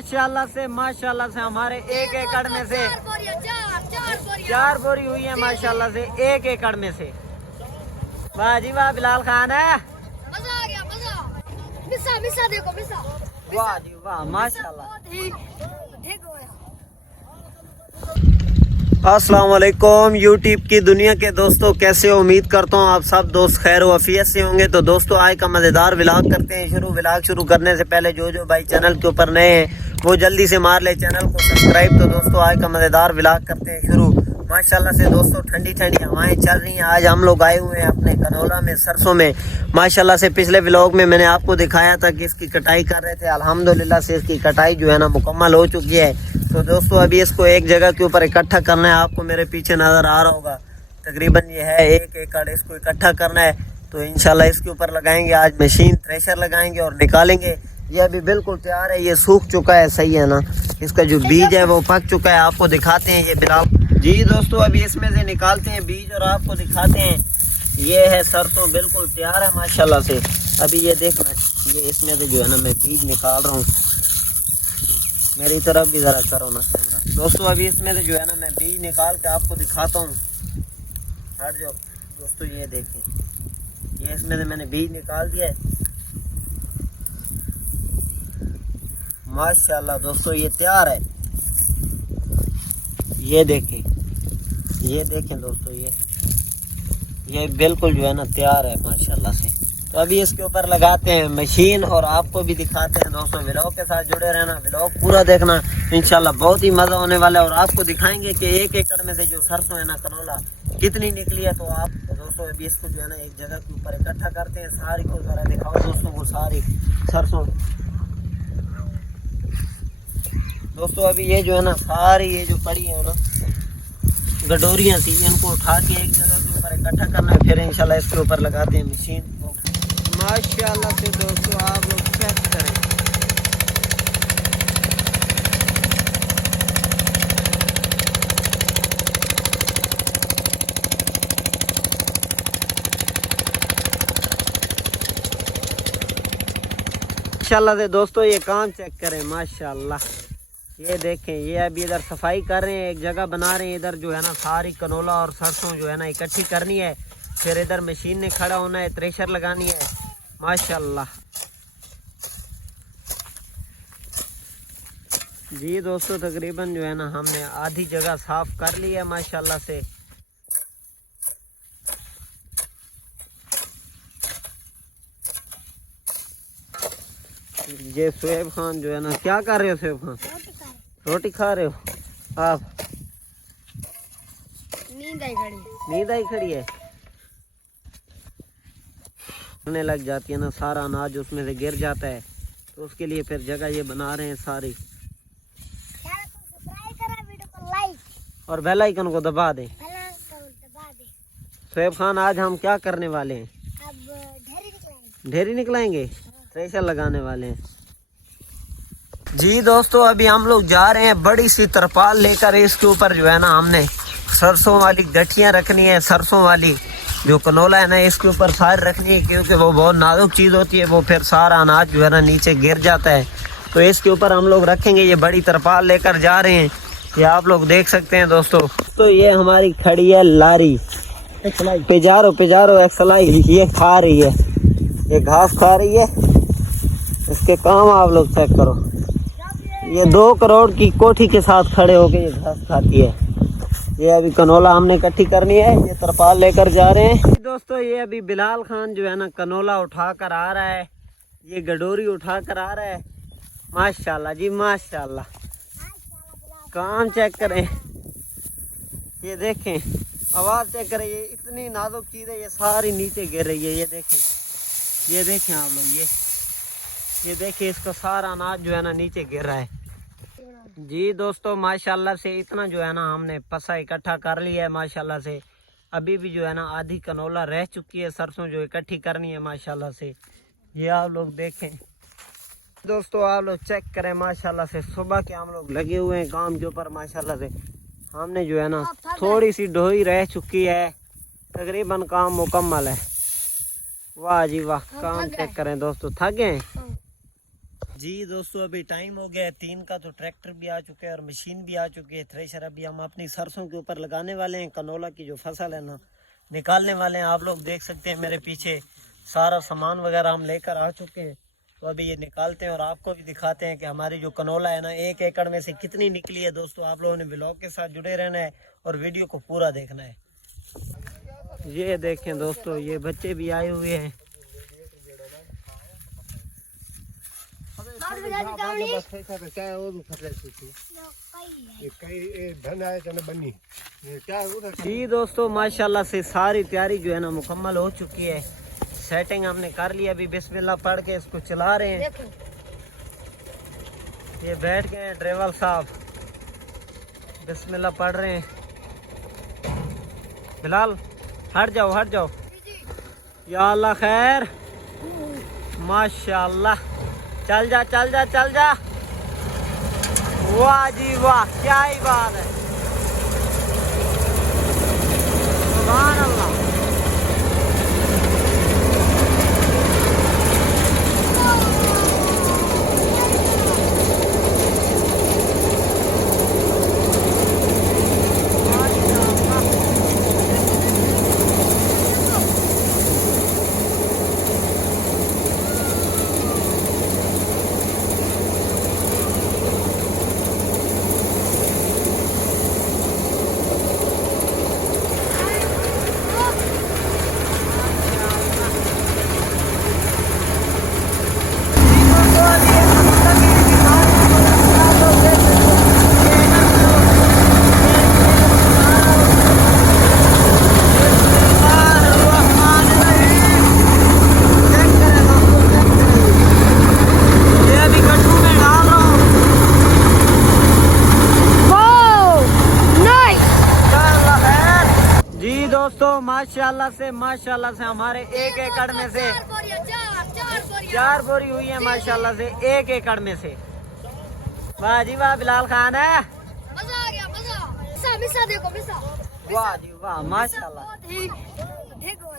माशाल्लाह से हमारे 1 एकड़ में से 4 बोरी हुई है माशाल्लाह से 1 एकड़ में से। वाह जी वाह बिलाल खान है, मजा आ गया मजा। मिसा देखो मिसा। वाह जी वाह माशाल्लाह। अस्सलाम वालेकुम यूट्यूब की दुनिया के दोस्तों, कैसे हो? उम्मीद करता हूँ आप सब दोस्त खैर वफियत से होंगे। तो दोस्तों आज का मज़ेदार व्लॉग करते हैं शुरू। व्लॉग शुरू करने से पहले जो भाई चैनल के ऊपर नए हैं वो जल्दी से मार ले चैनल को सब्सक्राइब। तो दोस्तों आज का मज़ेदार व्लॉग करते हैं शुरू। माशाल्लाह से दोस्तों ठंडी ठंडी हवाएं चल रही हैं। आज हम लोग आए हुए हैं अपने कनौला में सरसों में। माशाल्लाह से पिछले व्लॉग में मैंने आपको दिखाया था कि इसकी कटाई कर रहे थे। अल्हम्दुलिल्लाह से इसकी कटाई जो है ना मुकम्मल हो चुकी है। तो दोस्तों अभी इसको एक जगह के ऊपर इकट्ठा करना है। आपको मेरे पीछे नज़र आ रहा होगा तकरीबन ये है 1 एकड़। इसको इकट्ठा करना है तो इंशाल्लाह इसके ऊपर लगाएंगे आज मशीन, थ्रेशर लगाएंगे और निकालेंगे। ये अभी बिल्कुल तैयार है, ये सूख चुका है, सही है ना। इसका जो बीज है वो पक चुका है, आपको दिखाते हैं ये बिलाल जी। दोस्तों अभी इसमें से निकालते हैं बीज और आपको दिखाते हैं। ये है सरसों बिल्कुल तैयार है माशाल्लाह से। अभी ये देखना, ये इसमें से जो है ना मैं बीज निकाल रहा हूँ। मेरी तरफ भी ज़रा करो ना कैमरा। दोस्तों अभी इसमें से जो है ना मैं बीज निकाल के आपको दिखाता हूँ। हट जाओ दोस्तों, ये देखें, ये इसमें से मैंने बीज निकाल दिया है माशाल्लाह। दोस्तों ये तैयार है, ये देखें दोस्तों, ये बिल्कुल जो है ना तैयार है माशाल्लाह से। तो अभी इसके ऊपर लगाते हैं मशीन और आपको भी दिखाते हैं। दोस्तों व्लॉग के साथ जुड़े रहना, व्लॉग पूरा देखना, इंशाल्लाह बहुत ही मज़ा होने वाला है। और आपको दिखाएंगे कि 1 एकड़ में से जो सरसों है ना कनौला कितनी निकली है। तो आप दोस्तों अभी इसको जो है ना एक जगह के ऊपर इकट्ठा करते हैं। सारी को ज़रा दिखाओ दोस्तों को, सारी सरसों। दोस्तों अभी ये जो है ना सारी ये जो पड़ी है ना गडोरियाँ थी, इनको उठा के एक जगह के ऊपर इकट्ठा करना है, फिर इंशाल्लाह इसके ऊपर लगाते हैं मशीन माशाल्लाह से। दोस्तों आप लोग चेक करें, माशाल्लाह से। दोस्तों ये काम चेक करें माशाल्लाह, ये देखें, ये अभी इधर सफाई कर रहे हैं, एक जगह बना रहे हैं। इधर जो है ना सारी कनौला और सरसों जो है ना इकट्ठी करनी है, फिर इधर मशीन ने खड़ा होना है, थ्रेशर लगानी है माशाल्लाह जी। दोस्तों तकरीबन जो है ना हमने आधी जगह साफ कर ली है माशाल्लाह से। ये शुएब खान जो है ना, क्या कर रहे हो शुएब खान? रोटी खा रहे हो आप? नींद आई खड़ी है, करने लग जाती है ना, सारा अनाज उसमें से गिर जाता है। तो उसके लिए फिर जगह ये बना रहे हैं सारी। और बेल आइकन को दबा दें। शुएब खान आज हम क्या करने वाले हैं? अब ढेरी निकलाएंगे, थ्रेशर लगाने वाले हैं जी। दोस्तों अभी हम लोग जा रहे हैं बड़ी सी तरपाल लेकर। इसके ऊपर जो है ना हमने सरसों वाली गठियाँ रखनी है। सरसों वाली जो कनौला है ना इसके ऊपर सारी रखनी है, क्योंकि वो बहुत नाजुक चीज़ होती है, वो फिर सारा अनाज जो है ना नीचे गिर जाता है। तो इसके ऊपर हम लोग रखेंगे। ये बड़ी तरपाल लेकर जा रहे हैं, ये आप लोग देख सकते हैं दोस्तों। तो ये हमारी खड़ी है लारी, पिजारो एक्सलाई, ये खा रही है, ये घास खा रही है। इसके काम आप लोग चेक करो, ये 2 करोड़ की कोठी के साथ खड़े होके ये घास खाती है। ये अभी कनौला हमने इकट्ठी करनी है, ये तरपाल लेकर जा रहे हैं दोस्तों। ये अभी बिलाल खान जो है ना कनौला उठा कर आ रहा है, ये गडोरी उठा कर आ रहा है माशाल्लाह जी माशाल्लाह। काम चेक करें, ये देखें, आवाज़ चेक करें, ये इतनी नाजुक चीज़ है, ये सारी नीचे गिर रही है। ये देखें आप लोग, ये देखिए, इसका सारा अनाज जो है ना नीचे गिर रहा है जी। दोस्तों माशाल्लाह से इतना जो है ना हमने पसा इकट्ठा कर लिया है माशाल्लाह से। अभी भी जो है ना आधी कनौला रह चुकी है, सरसों जो इकट्ठी करनी है माशाल्लाह से। ये आप लोग देखें दोस्तों, आप लोग चेक करें माशाल्लाह से। सुबह के हम लोग लगे हुए हैं काम के ऊपर माशाल्लाह से। हमने जो है ना थोड़ी सी ढोई रह चुकी है, तकरीबन काम मुकम्मल है। वाह जी वाह, काम चेक करें दोस्तों, थक गए जी दोस्तों अभी टाइम हो गया है 3 का, तो ट्रैक्टर भी आ चुके हैं और मशीन भी आ चुकी है। थ्रेशर अभी हम अपनी सरसों के ऊपर लगाने वाले हैं। कनोला की जो फसल है ना निकालने वाले हैं। आप लोग देख सकते हैं मेरे पीछे सारा सामान वगैरह हम लेकर आ चुके हैं। तो अभी ये निकालते हैं और आपको भी दिखाते हैं कि हमारी जो कनोला है ना 1 एकड़ में से कितनी निकली है। दोस्तों आप लोगों ने ब्लॉग के साथ जुड़े रहना है और वीडियो को पूरा देखना है। ये देखें दोस्तों, ये बच्चे भी आए हुए हैं। जी दोस्तों माशाल्लाह से सारी तैयारी जो है ना मुकम्मल हो चुकी है। सेटिंग हमने कर लिया। अभी बिस्मिल्लाह पढ़ के इसको चला रहे हैं। ये बैठ गए हैं ड्राइवर साहब, बिस्मिल्लाह पढ़ रहे हैं। बिलाल हट जाओ हट जाओ। या अल्लाह खैर, माशाल्लाह। चल जा चल जा चल जा। वाह जी वाह, क्या ही बात है। सुभान अल्लाह। दोस्तों माशाल्लाह से हमारे 1 एकड़ में से 4 बोरी हुई है माशाल्लाह से 1 एकड़ में से। वाह जी वाह बिलाल खान है। मजा आ गया मजा। मिसा देखो मिसा। वाह जी वाह माशाल्लाह। देखो